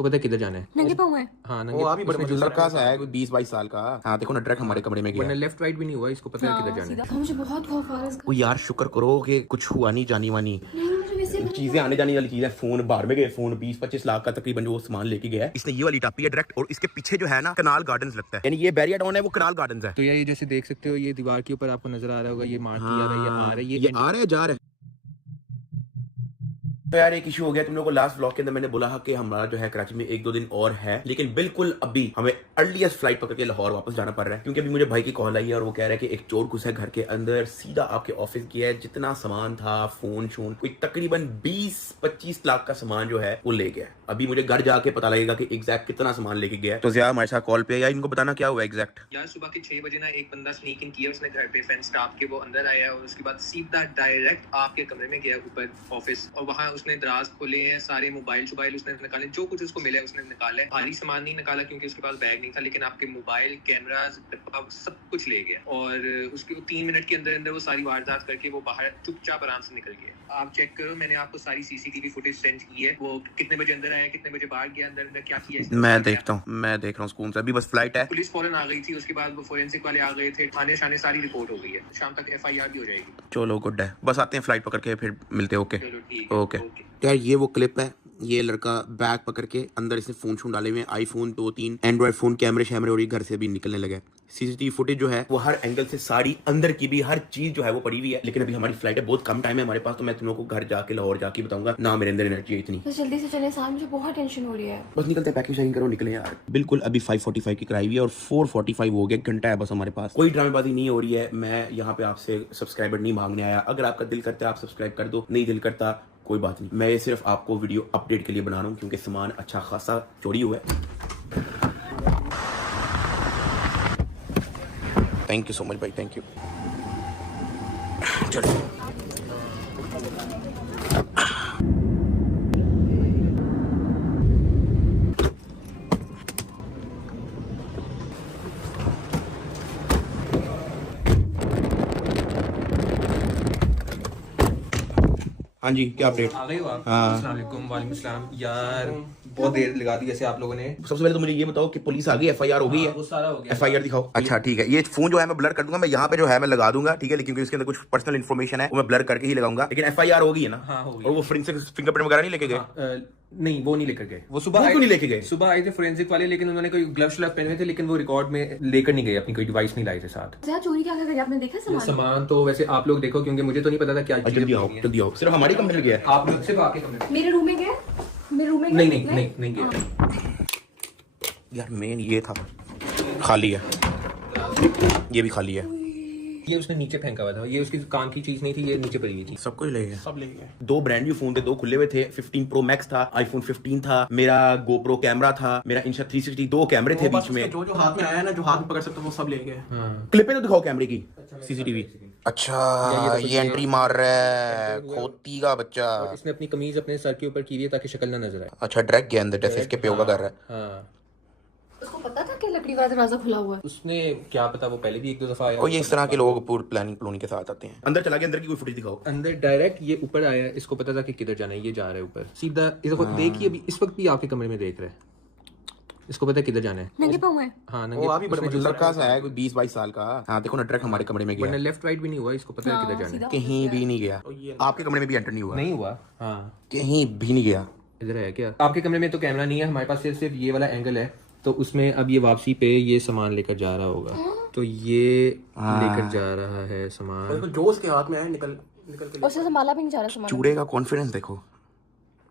इसको पता है किधर जाना है। नंगे पाँव है। हाँ वो अभी बड़ा लड़का सा है, 20-22 साल का। हाँ देखो ना, डायरेक्ट हमारे कमरे में गया। वरना लेफ्ट राइट भी नहीं हुआ, इसको पता है किधर जाना है। मुझे बहुत खौफ आ रहा है इसका। वो यार शुक्र करो कि कुछ हुआ नहीं, जानी वानी चीजें आने जाने वाली चीजें। फोन बाहर में गए, फोन 20-25 लाख का तकरीबन जो सामान लेके गया है। इसने ये वाली टापी है डायरेक्ट, और इसके पीछे जो है ना कनाल गार्डन्स लगता है, यानी ये बैरियर डाउन है, वो कनाल गार्डन्स है। तो ये जैसे देख सकते हो, ये दीवार के ऊपर आपको नजर आ रहा होगा, ये मार्टी आ रहा है, ये आ रहा है, ये आ रहा है, जा रहा है। तो यार एक इशू हो गया। तुम लोगों को लास्ट व्लॉग के अंदर मैंने बोला कि हमारा जो है कराची में 1-2 दिन और है, लेकिन बिल्कुल अभी हमें अर्लीस्ट फ्लाइट पकड़ के लाहौर वापस जाना पड़ रहा है, क्योंकि अभी मुझे भाई की कॉल आई है और वो कह रहा है कि एक चोर घुसा है घर के अंदर, सीधा आपके ऑफिस गया है, जितना सामान था, फोन शोन, कोई तकरीबन 20-25 लाख का सामान जो है वो ले गया। अभी मुझे घर जाके पता लगेगा कि एग्जैक्ट कितना सामान लेके गया है। तो यार हमारे साथ कॉल पे है, इनको बताना क्या हुआ एग्जैक्ट। यार सुबह के 6 बजे ना एक बंदा स्नीक इन किया उसने घर पे, फेंस टाप के वो अंदर आया और उसके बाद सीधा डायरेक्ट आपके कमरे में गया ऊपर ऑफिस, और वहाँ उसने दराज खोले हैं, सारे मोबाइल उसने निकाले, जो कुछ उसको मिला है उसने निकाला है। भारी सामान नहीं निकाला क्योंकि उसके पास बैग नहीं था, लेकिन आपके मोबाइल, कैमरास, सब कुछ ले गया। और उसके 3 मिनट के अंदर अंदर वो सारी वारदात करके वो बाहर चुपचाप आराम से निकल गया। आप चेक करो, मैंने आपको सारी सीसीटीवी फुटेज सेंड की है, वो कितने बजे अंदर आया, कितने बजे बाहर गया, अंदर अंदर क्या किया। मैं देखता हूँ, मैं देख रहा हूँ स्कूल से। अभी बस फ्लाइट है। पुलिस फौरन आ गई थी, उसके बाद वो फोरेंसिक वाले आ गए थे, थाने शाने सारी रिपोर्ट हो गई है, शाम तक FIR भी हो जाएगी। चलो गुड है, बस आते हैं फ्लाइट पकड़ के फिर मिलते हैं। ओके चलो ठीक है, ओके। यार ये वो क्लिप है, ये लड़का बैग पकड़ के अंदर इसने फोन शोन डाले हुए, आईफोन 2-3 एंड्रॉइड फोन, कैमरे शैमरे, और ये घर से भी निकलने लगा है। सीसीटीवी फुटेज जो है वो हर एंगल से सारी, अंदर की भी हर चीज जो है वो पड़ी हुई है। लेकिन अभी हमारी फ्लाइट है, बहुत कम टाइम है हमारे पास, तो मैं तुम लोगों को घर जाके लाहौर जाके बताऊंगा ना। मेरे अंदर एनर्जी है इतनी। तो जल्दी से चले साहब, मुझे बहुत टेंशन हो रही है। बस निकलते हैं, पैकिंग शेयरिंग करो, निकले यार। बिल्कुल अभी 5:45 की कराई हुई है और 4:45 हो गया, घंटा है बस हमारे पास। कोई ड्रामेबाजी नहीं हो रही है। मैं यहाँ पे आपसे सब्सक्राइबर नहीं मांगने आया। अगर आपका दिल करता है आप सब्सक्राइब कर दो, नहीं दिल करता कोई बात नहीं। मैं ये सिर्फ आपको वीडियो अपडेट के लिए बना रहा हूँ, क्योंकि सामान अच्छा खासा चोरी हुआ है। थैंक यू सो मच भाई, थैंक यू। चलो हाँ जी, क्या अपडेट? आ गए हो आप? हाँ। अस्सलाम वालेकुम। वालेकुम सलाम। यार बहुत देर लगा दी ऐसे आप लोगों ने। सबसे पहले तो मुझे ये बताओ कि पुलिस आ गई, FIR हो गई है? वो सारा हो गया। FIR दिखाओ। अच्छा ठीक है, ये फोन जो है मैं ब्लर कर दूंगा, मैं यहाँ पे जो है मैं लगा दूंगा, ठीक है, लेकिन क्योंकि इसके अंदर कुछ पर्सनल इन्फॉर्मेशन है वो मैं ब्लर करके ही लगाऊंगा। लेकिन FIR हो गई है ना? हाँ हो गई। और वो फोरेंसिक फिंगरप्रिंट वगैरह नहीं लेके गए? नहीं वो नहीं लेकर गए। वो सुबह क्यों नहीं लेके गए? सुबह आए थे फोरेंसिक वाले, लेकिन उन्होंने कोई ग्लव्स श्लव पहने हुए थे, लेकिन वो रिकॉर्ड में लेकर नहीं गए, अपनी कोई डिवाइस नहीं लाए थे साथ। चोरी क्या कर आपने देखा सामान? सामान तो वैसे आप लोग देखो, क्योंकि मुझे तो नहीं पता था क्या चीज़ें जल्दी आओ, पड़ी हैं। जल्दी आओ। सिर्फ हमारी कमरे में गया है? आप लोग सिर्फ आके कमरे में। मेरे रूम में गए? मेरे रूम में नहीं नहीं नहीं नहीं गया। यार मेन ये था, खाली है, ये भी खाली है। ये उसने नीचे फेंका हुआ था, ये उसकी काम की चीज नहीं थी, ये नीचे पड़ी हुई थी। सब कुछ ले गए, सब ले गए। 2 ब्रांड न्यू फोन थे, 2 खुले हुए थे। 15 Pro Max था, iPhone 15 था, मेरा GoPro कैमरा था, मेरा Insta 360, 2 कैमरे थे बीच में। जो हाथ में आया ना, जो हाथ में पकड़ सकते वो सब ले गए। क्लिपें तो दिखाओ कैमरे की, CCTV। अच्छा ये एंट्री मार रहा है, खोती का बच्चा। इसने अपनी कमीज अपने सर के ऊपर की हुई है ताकि शक्ल ना नजर आए। अच्छा डायरेक्ट गया अंदर, जैसे इसके प्यो का कर रहा है। हाँ उसको पता था कि लकड़ी का दरवाजा खुला हुआ है? उसने क्या पता, वो पहले भी 1-2 दफा आया। और ये इस तरह के लोग पूरी प्लानिंग के साथ आते हैं। अंदर चला गया, अंदर की कोई फुटेज दिखाओ। अंदर डायरेक्ट ये ऊपर आया, इसको पता था कि किधर जाना है, ये जा रहा है ऊपर सीधा। इसको देखिए, अभी इस वक्त भी आपके कमरे में देख रहा है, इसको पता है किधर जाना है। नंगे पाँव है। हाँ वो अभी बड़ा लड़का सा है, कोई 20-22 साल का। हाँ देखो ना, डायरेक्ट हमारे कमरे में वरना गया, लेफ्ट राइट भी नहीं हुआ, इसको पता है किधर जाना है। कहीं भी नहीं गया। आपके कमरे में भी एंटर नहीं हुआ? नहीं हुआ। हाँ कहीं भी नहीं गया। इधर है क्या? आपके कमरे में तो कैमरा नहीं है, हमारे पास सिर्फ ये वाला एंगल है, तो उसमें अब ये वापसी पे ये सामान लेकर जा रहा होगा। तो ये लेकर जा रहा है सामान। जो उसके हाथ में आया निकल के। उससे संभाला भी नहीं जा रहा सामान। चूड़े का कॉन्फिडेंस देखो।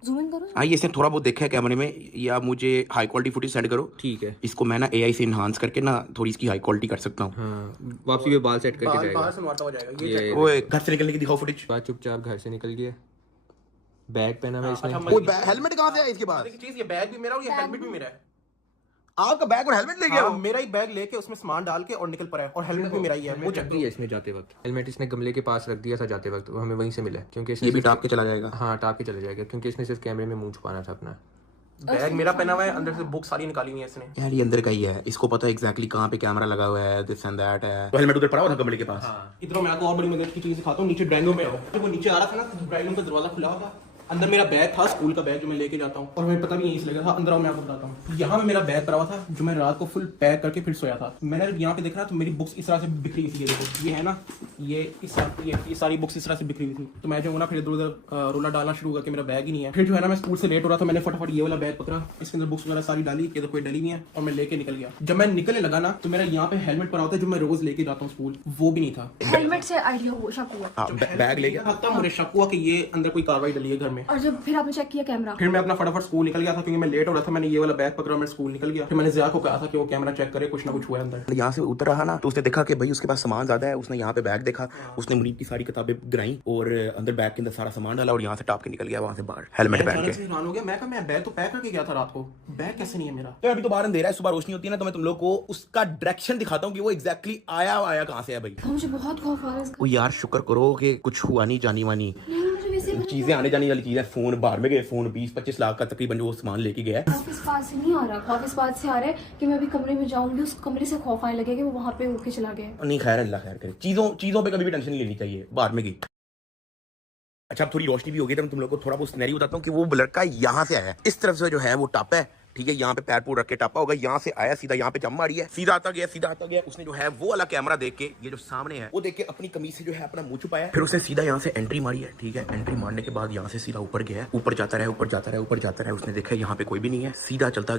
जूम इन करो। आइए, इसने थोड़ा बहुत देखा है कैमरे में, या मुझे हाई क्वालिटी फुटेज सेंड करो। ठीक है। इसको मैं ना AI से इन्हांस करके ना थोड़ी इसकी हाई क्वालिटी कर सकता हूँ। हाँ वापसी पे बाल सेट करके जाएगा। बाहर से मारता हो जाएगा ये। ये ओए घर से निकलने की दिखाओ फुटेज। बात चुपचाप घर से निकल गया, बैग पहना हुआ इसने। हेलमेट कहाँ से आया इसके पास? चीज, ये बैग भी मेरा और ये हेलमेट भी मेरा है। आपका बैग और हेलमेट ले गया? हाँ, मेरा ही बैग लेके उसमें सामान डाल के और निकल पड़ा है, और हेलमेट भी मेरा ही है। वो चक दिया इसने जाते वक्त, हेलमेट इसने गमले के पास रख दिया था जाते वक्त, वो हमें वहीं से मिला, क्योंकि इसने ये भी टाप के चला जाएगा। हाँ टाप के चले जाएगा, क्योंकि इसने सिर्फ कैमरे में मुंह छुपाना था अपना। बैग मेरा पहना हुआ है, अंदर से बुक सारी निकाली हुई है इसने। यार ये अंदर का ही है, इसको पता है एग्जैक्टली कहाँ पे कैमरा लगा हुआ है, दिस एंड दैट है। तो हेलमेट उधर पड़ा हुआ था कमरे के पास। इधर मैं आपको और बड़ी मदद की चीज दिखाता हूँ। नीचे ड्राइंग रूम में आओ। जब वो नीचे आ रहा था ना, ड्राइंग रूम का दरवाजा खुला हुआ था, अंदर मेरा बैग था, स्कूल का बैग जो मैं लेके जाता हूँ, और हमें पता भी यहीं से लगा था। अंदर आओ मैं आपको बताता हूँ। यहाँ में मेरा बैग पड़ा हुआ था जो मैं रात को फुल पैक करके फिर सोया था। मैंने यहाँ पे देखा तो मेरी बुक्स इस तरह से बिखरी हुई थी। देखो ये है ना, ये सारी बुक्स इस तरह से बिखरी हुई थी। तो मैं जो ना फिर इधर उधर रोला डालना शुरू करके मेरा बैग ही नहीं है। फिर जो है ना मैं स्कूल से लेट हो रहा था, मैंने फटाफट ये वाला बैग पकड़ा, इसके अंदर बुक्स वगैरह सारी डाली, ये तो कोई डली नहीं है, और मैं लेके निकल गया। जब मैं निकलने लगा ना तो मेरा यहाँ पे हेलमेट पड़ा होता है जो मैं रोज लेके जाता हूँ स्कूल, वो भी नहीं था। हेलमेट से आइडिया हुआ, शक हुआ। बैग ले गया तब मुझे शक हुआ कि ये अंदर कोई कार्रवाई डली है घर में। और जब फिर आपने चेक किया कैमरा? फिर मैं अपना फटाफट स्कूल निकल गया था क्योंकि मैं लेट हो रहा था। मैंने ये वाला बैग पकड़ा, मैं स्कूल निकल गया। फिर मैंने ज़िया को कहा था कि वो कैमरा चेक करे, कुछ ना कुछ हुआ है अंदर। यहाँ से उतर रहा ना तो उसने देखा कि भाई उसके पास सामान ज्यादा है। उसने यहाँ पे बैग देखा, उसने मुनीब की सारी किताबें गिराई और अंदर बैग के अंदर सारा सामान डाला और यहाँ से टाप के निकल गया वहाँ से बाहर हेलमेट पहन के। हैरान हो गया। मैं कहा मैं बैग तो पैक करके गया था रात को, बैग कैसे नहीं है मेरा? तो अभी तो बाहर अंधेरा है, सुबह रोशनी होती है ना तो मैं तुम लोग को उसका डायरेक्शन दिखाता हूँ कि वो एग्जैक्टली आया कहाँ से है भाई। मुझे बहुत खौफ आ रहा है इसका। ओ यार शुक्र करो कि कुछ हुआ नहीं जानी वानी। नहीं, मुझे वैसे ही चीजें आने जाने वाली चीजें, फोन बाहर में गए, फोन 20-25 लाख का तकरीबन जो सामान लेके गया है। खौफ इस बात से नहीं आ रहा, खौफ इस बात से आ रहा है कि मैं अभी कमरे में जाऊंगी, उस कमरे से खौफ आने लगेगा कि वो वहां पे उठ के चला गया। नहीं खैर, अल्लाह खैर करे। चीजों पे कभी भी टेंशन नहीं लेनी चाहिए, बाहर में गई। अच्छा अब थोड़ी रोशनी भी हो गई तो मैं तुम लोग को थोड़ा बहुत सिनेरियो बताता हूँ कि वो लड़का यहाँ से आया, इस तरफ से जो है वो टापा है, ठीक है, यहाँ पे पैर पूर रख के टापा होगा, यहाँ से आया सीधा यहाँ पे जम मारी है, सीधा आता गया। उसने जो है वो वाला कैमरा देख के, ये जो सामने है वो देख के अपनी कमीज से जो है अपना मुंह छुपाया, फिर उसने सीधा यहाँ से एंट्री मारी है, ठीक है। एंट्री मारने के बाद यहाँ से सीधा ऊपर गया, ऊपर जाता रहा। उसने देखा यहाँ पे कोई भी नहीं है, सीधा चलता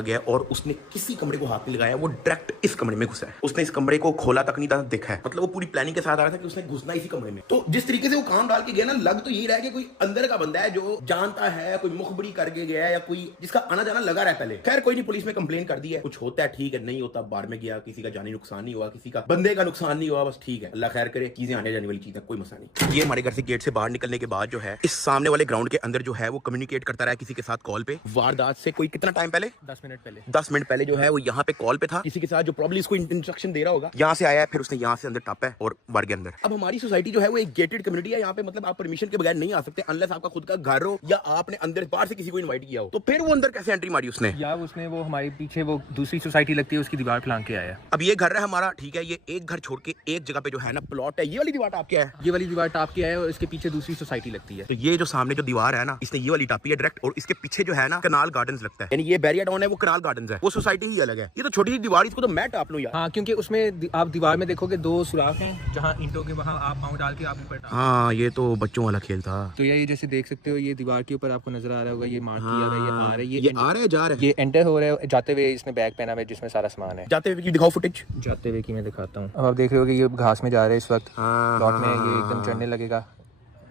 गया और उसने किसी कमरे को हाथ नहीं लगाया, वो डायरेक्ट इस कमरे में घुसा है। उसने इस कमरे को खोला तक नहीं था, देखा है, मतलब वो पूरी प्लानिंग के साथ आ रहा था कि उसने घुसना इसी कमरे में। तो जिस तरीके से वो काम डाल के गया ना, लग तो यही रहा है कि कोई अंदर का बंदा है जो जानता है, कोई मुखबरी करके गया है या कोई जिसका आना जाना लगा रहा है पहले। खैर कोई नहीं, पुलिस में कंप्लेन कर दी है, कुछ होता है ठीक है, नहीं होता बाहर में गया, किसी का जानी नुकसान नहीं हुआ, किसी का बंदे का नुकसान नहीं हुआ, बस ठीक है, अल्लाह खैर करे। चीजें आने जाने वाली चीज है, कोई मसला नहीं। ये हमारे घर से गेट से बाहर निकलने के बाद जो है इस सामने वाले ग्राउंड के अंदर जो है वो कम्युनिकेट करता रहा किसी के साथ कॉल पे। वारदात से कोई कितना टाइम पहले, 10 मिनट पहले 10 मिनट पहले जो है वो यहाँ पे कॉल पे था किसी के साथ, जो प्रॉब्लम इसको इंस्ट्रक्शन दे रहा होगा। यहाँ से आया है, फिर उसने यहाँ से अंदर टापा है और मर गया अंदर। अब हमारी सोसाइटी जो है वो एक गेटेड कम्युनिटी है, यहाँ पे मतलब आप परमिशन के बगैर नहीं आ सकते अनलेस आपका खुद का घर हो या आपने अंदर बाहर से किसी को इन्वाइट किया हो। तो फिर वो अंदर कैसे एंट्री मारी उसने? या उसने वो हमारे पीछे वो दूसरी सोसाइटी लगती है उसकी दीवार फलांग के आया। अब ये घर है हमारा, ठीक है, ये एक घर छोड़ के एक जगह पे जो है ना प्लॉट है, ये वाली दीवार टाप के है, ये वाली दीवार टाप के आया और इसके पीछे दूसरी सोसाइटी लगती है। तो ये जो सामने जो दीवार है ना, इसने ये वाली टापी है डायरेक्ट, और इसके पीछे जो है ना कनाल गार्डन्स लगता है, यानी ये बैरियर टाउन है, वो कनाल गार्डन्स है, वो सोसाइटी ही अलग है। ये तो छोटी सी दीवार, इसको तो मैं टाप लूं यार। हाँ, क्योंकि उसमें आप दीवार में देखोगे 2 सुराख हैं जहाँ ईंटों के, वहाँ आप पाँव डाल के आप ऊपर। हाँ ये तो बच्चों वाला खेल था। तो ये जैसे देख सकते हो, ये दीवार के ऊपर आपको नजर आ रहा होगा, ये मार्क किया हुआ है, ये आ रहा है, ये आ रहा है, जा रहा है, ये एंटर हो रहा है। जाते हुए इसने बैग पहना हुआ है जिसमें सारा सामान है। जाते हुए की दिखाओ फुटेज। जाते हुए की मैं दिखाता हूँ। अब आप देख रहे हो कि ये घास में जा रहे हैं इस वक्त, प्लॉट में ये एकदम चढ़ने लगेगा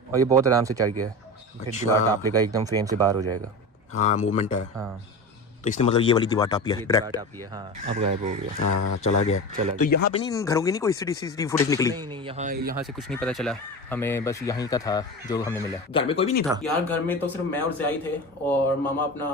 और ये बहुत आराम से चढ़ गया है। फिर दीवार टाप लेगा, एकदम फ्रेम से बाहर हो जाएगा। हाँ मूवमेंट है। हाँ तो इसने मतलब ये वाली दीवार टापी है डायरेक्ट। हाँ, अब गायब हो गया। हाँ चला गया। तो यहाँ पे नहीं घरों की नहीं कोई सीसीटीवी फुटेज निकली? नहीं, यहाँ से कुछ नहीं पता चला हमें, बस यहीं का था जो हमें मिला। घर में कोई भी नहीं था यार, घर में तो सिर्फ मैं और ज़िया थे और मामा अपना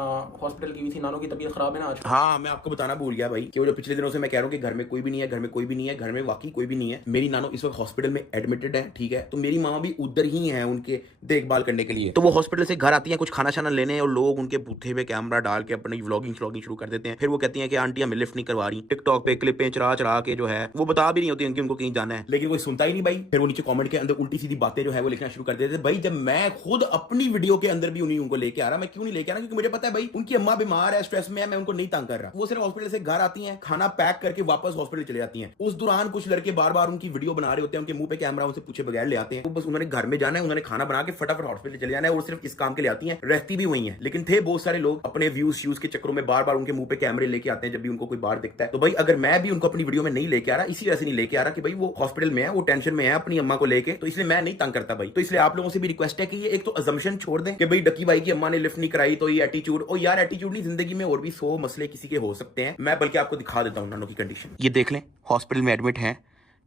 हॉस्पिटल की हुई थी, नानों की तबीयत खराब है ना आज। हाँ मैं आपको बताना भूल गया भाई कि वो जो पिछले दिनों से मैं कह रहा हूँ कि घर में कोई भी नहीं है, घर में वाकई कोई भी नहीं है। मेरी नानो इस वक्त हॉस्पिटल में एडमिटेड है, ठीक है, तो मेरी मामा भी उधर ही है उनके देखभाल करने के लिए। तो वो हॉस्पिटल से घर आती है कुछ खाना शाना लेने, और लोग उनके बूथे पे कैमरा डाल के अपनी व्लॉगिंग शुरू कर देते हैं। फिर वो कहती हैं कि आंटी हमें लिफ्ट नहीं करवा रही, टिकटॉक पे क्लिपें चढ़ा के जो है वो बता भी नहीं होती उनको कहीं जाना है, लेकिन कोई सुनता ही नहीं भाई। फिर वो नीचे कमेंट के अंदर उल्टी सीधी बातें जो है वो लिखना शुरू कर देते। भाई जब मैं खुद अपनी वीडियो के अंदर भी उन्हीं उनको लेके आ रहा, मैं क्यों नहीं लेके आ रहा? क्योंकि मुझे पता है भाई उनकी अम्मा बीमार है, स्ट्रेस में है, मैं उनको नहीं तंग कर रहा। वो सिर्फ हॉस्पिटल से घर आती हैं, खाना पैक करके वापस हॉस्पिटल चले जाती हैं। उस दौरान कुछ लड़के बार बार उनकी वीडियो बना रहे होते हैं, उनके मुंह पे कैमरा उनसे पूछे बगैर ले आते हैं। वो बस उन्होंने घर में जाना है, उन्होंने खाना बना के फटाफट हॉस्पिटल चले जाना है, और सिर्फ इस काम के लिए आती हैं, रहती भी वही है। लेकिन थे बहुत सारे लोग अपने व्यूज के चक्करों में बार बार उनके मुंह पे कैमरे लेके आते हैं जब भी उनको कोई बाहर दिखता है। तो भाई अगर मैं भी उनको अपनी वीडियो में नहीं लेके आ रहा, इसी वजह से नहीं लेके आ रहा कि भाई वो हॉस्पिटल में है, वो टेंशन में है अपनी अम्मा को लेके, तो इसलिए मैं नहीं तंग करता भाई। तो इसलिए आप लोगों से भी रिक्वेस्ट है कि ये एक तो अजम्पशन छोड़ दें कि भाई डकी भाई की अम्मा ने लिफ्ट नहीं कराई तो ये एटीट्यूड। और यार एटीट्यूड नहीं, जिंदगी में और भी 100 मसले किसी के हो सकते हैं। मैं बल्कि आपको दिखा देता हूं नानों की कंडीशन। ये देख लें, हॉस्पिटल में एडमिट है,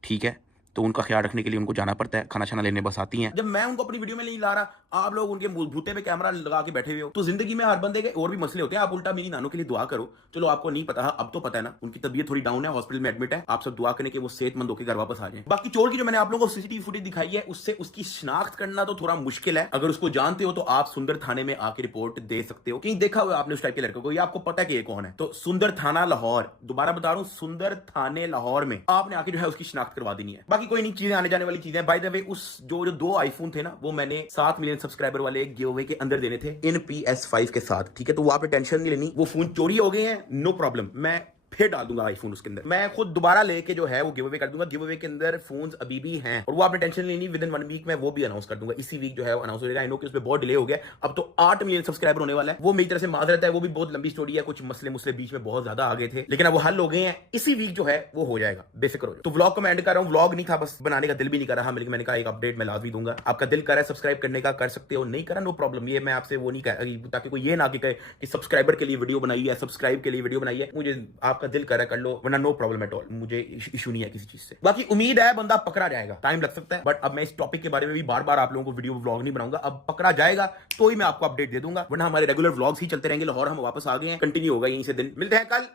ठीक है, तो उनका ख्याल रखने के लिए उनको जाना पड़ता है, खाना शाना लेने बस आती हैं। जब मैं उनको अपनी वीडियो में नहीं ला रहा, आप लोग उनके भूते पे कैमरा लगा के बैठे हुए हो, तो जिंदगी में हर बंदे के और भी मसले होते हैं। आप उल्टा मेरी नानों के लिए दुआ करो। चलो आपको नहीं पता, अब तो पता है ना, उनकी तबीयत थोड़ी डाउन है, हॉस्पिटल में एडमिट है, आप सब दुआ करें कि वो सेहतमंद होकर घर वापस आ जाए। बाकी चोर की जो मैंने आप लोगों को सीसीटीवी फुटेज दिखाई है, उससे उसकी शिनाख्त करना तो थोड़ा मुश्किल है। अगर उसको जानते हो तो आप सुंदर थाने में आके रिपोर्ट दे सकते हो। कहीं देखा हुआ आपने उस टाइप के लड़के को, ये आपको पता है कि ये कौन है। तो सुंदर थाना लाहौर, दोबारा बता रहा हूं, सुंदर थाने लाहौर में आपने आके जो है उसकी शिनाख्त करवा देनी है। बाकी बाकी कोई नहीं, चीजें आने जाने वाली चीजें। बाय द वे उस जो 2 आईफोन थे ना, वो मैंने 7 मिलियन सब्सक्राइबर वाले गिव अवे के अंदर देने थे इन PS5 के साथ, ठीक है। तो वो आपने टेंशन नहीं लेनी, वो फोन चोरी हो गए हैं, नो प्रॉब्लम, मैं फिर डाल दूंगा आईफोन उसके अंदर, मैं खुद दोबारा लेके जो है वो गिव अवे कर दूंगा। गिव अवे के अंदर फोन्स अभी भी हैं और वो आपने टेंशन लेनी, विद इन 1 वीक में वो भी अनाउंस कर दूंगा। इसी वीक जो है वो अनाउंस हो जाएगा। आई नो कि उसमें बहुत डिले हो गया, अब तो 8 मिलियन सब्सक्राइबर होने वाला है। वो मेरी तरफ से माजरत है, वो भी बहुत लंबी स्टोरी है, कुछ मसले बीच में बहुत ज्यादा आ गए थे, लेकिन अब वो हल हो गए हैं। इसी वीक जो है वो हो जाएगा, बेफिक्र हो जाओ। तो व्लॉग को मैं एंड कर रहा हूँ। व्लॉग नहीं था, बस बनाने का दिल भी नहीं कर रहा, लेकिन मैंने कहा एक अपडेट मैं लाजमी दूंगा। आपका दिल कर रहा है सब्सक्राइब करने का, कर सकते हो, नहीं करा नो प्रॉब्लम। ये मैं आपसे वो नहीं कह, ताकि कोई ये ना कहे कि सब्सक्राइबर के लिए वीडियो बनाई है, सब्सक्राइब के लिए वीडियो बनाई है। मुझे आपका दिल कर रहा है कर लो, वरना नो प्रॉब्लम एट ऑल, मुझे इशू नहीं है किसी चीज से। बाकी उम्मीद है बंदा पकड़ा जाएगा, टाइम लग सकता है, बट अब मैं इस टॉपिक के बारे में भी बार बार आप लोगों को वीडियो व्लॉग नहीं बनाऊंगा। अब पकड़ा जाएगा तो ही मैं आपको अपडेट दे दूंगा, वरना हमारे रेगुलर व्लॉग्स ही चलते रहेंगे। लाहौर हम वापस आ गए हैं, कंटिन्यू होगा यहीं से दिन। मिलते हैं कल।